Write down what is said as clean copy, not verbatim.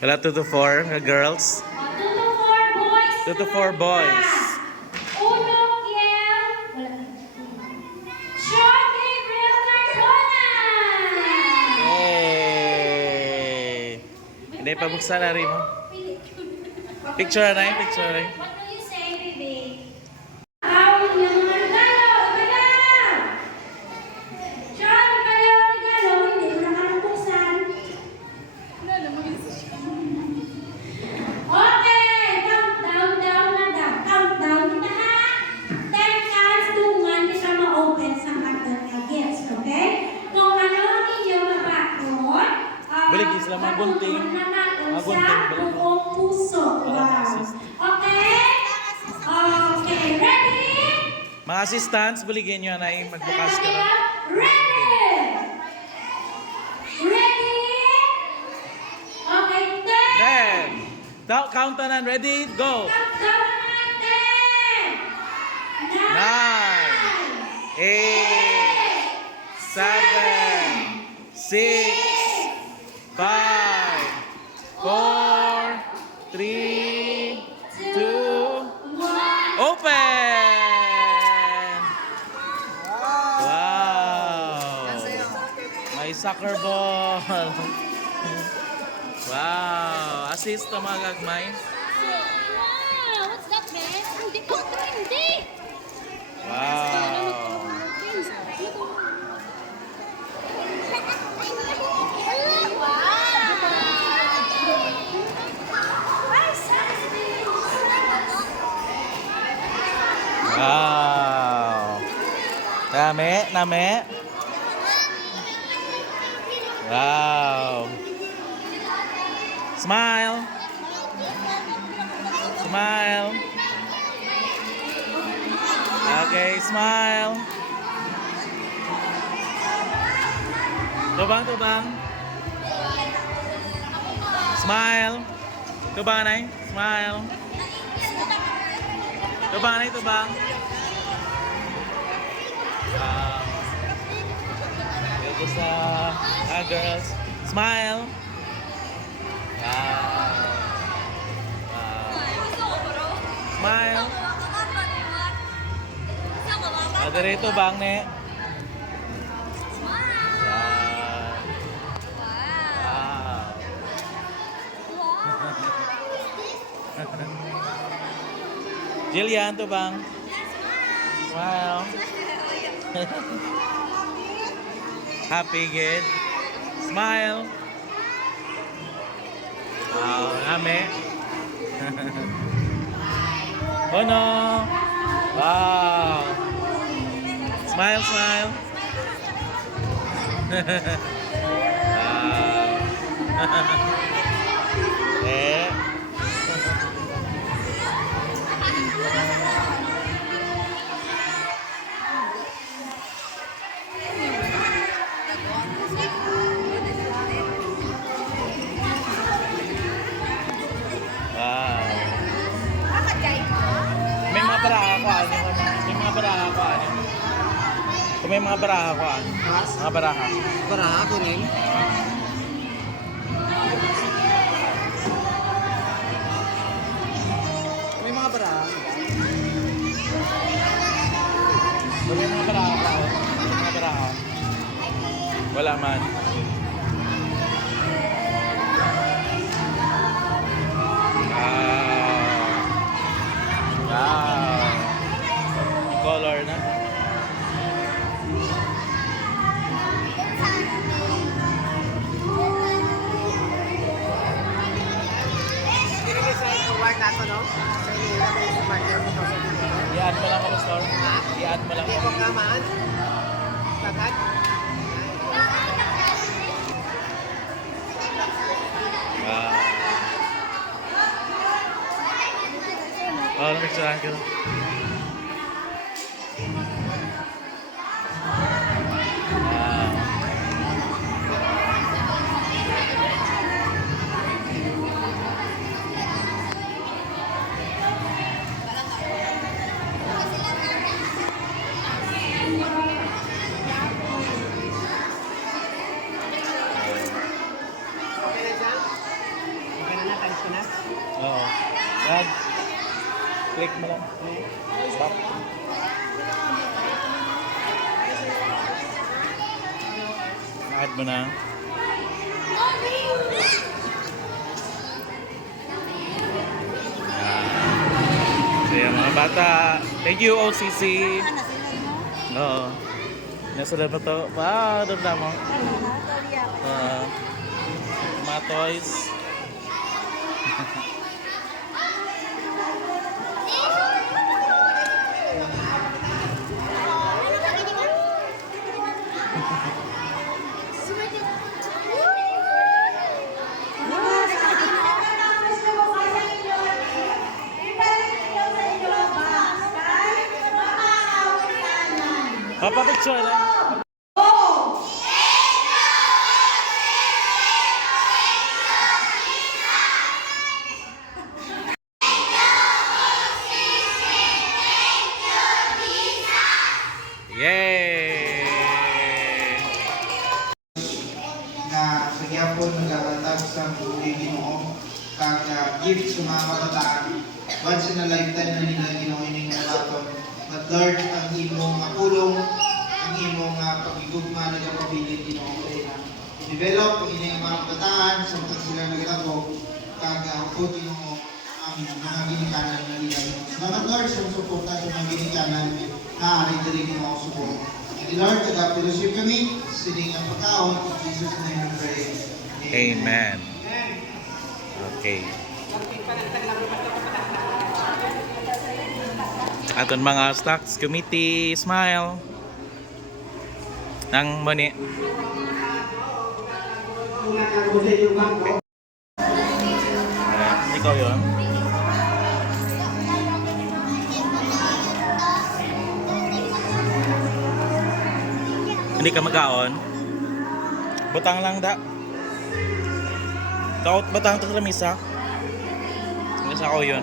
Wala 2 to 4 girls. 2 to 4 boys. Uno, Kiel. Sean Gabriel Cardona. Yay! Hindi pa buksan na rin mo. Picture na yun, picture na yun. What do you say, baby? Awon yung mga regalo. Regalo! Sean, regalo, regalo. Hindi ko na buksan. Okay, countdown down na daw. Countdown kita ha. 10 counts to 1 di siya ma-open sa carton na gifts, okay? Kung ano ang inyong mapakot, Balik, isla, mga gunting. Mga gunting, balik. buong puso. Wow. Okay? Okay, ready? Mga assistants, buligyan nyo na yung magbukas ka na. Ready? Ready? Okay, 10. 10. Count on and ready, go. Countdown natin. 9, 8, 7, 6, 5, 4, 3, 2, 1. open! Wow! May soccer ball! Wow! Assist to mga gagmay. Wow! What's that, man? Hindi pa ito, hindi! Wow! Wow! Name, name. Wow! Smile! Smile! Okay, smile! Tubang, tubang! Smile! Tubang, Nay! Smile! Tubang, Nay! Tubang! Wow! Ito sa girls. Smile! Wow! Wow! Smile! Dirito bang ne? Wow. Jillian to bang? Wow. Happy good. Smile. Wow, name. Oh no. Wow. Smile, smile. Wow. Eh. Wow. May mga baraha ko ano? May mga baraha ko ano? Kung may mga baraha ko ano? Mga baraha. Baraha kunin. May mga baraha. Kung may mga baraha ko ano? May mga baraha. Wala man. Wow. Wow. Color na. Dinigay sa work nato, no? Sa inyo, sa market. I-add mo lang ako, store. I-add mo lang. Hindi ko kamaan. Tagat. Wow. Oh, namicturean ko. Wow. Click mo lang. Stop. Add mo na. So yan mga bata. Thank you OCC. Oo. Nasunod mo to. Wow, doon mo. Mga toys. Papapicture lang. Yay! Na sa gyapon nagalatag sa buhay Ginoo kag gift sa mga kabataan once in a lifetime na nila Ginoo ining nabaton. But Lord, ang imong pulong, ang imong pagigugma nagapabilin Ginoo kay develop ang inyong mga kabataan sa sila nagatago kag upod Ginoo ang mga ginikanan na nila. Salamat Lord sa suporta sa mga ginikanan na ari diri Ginoo subong. Lord, taga-fellowship kami, sining ang pagkaon, in Jesus' name we pray. Amen. Okay. Aton mga stocks committee, smile. Nang muni. Ikaw yun. Hindi ka magkaon. Butang lang da. Kaut batang to sa lamisa. Lamisa ko yun.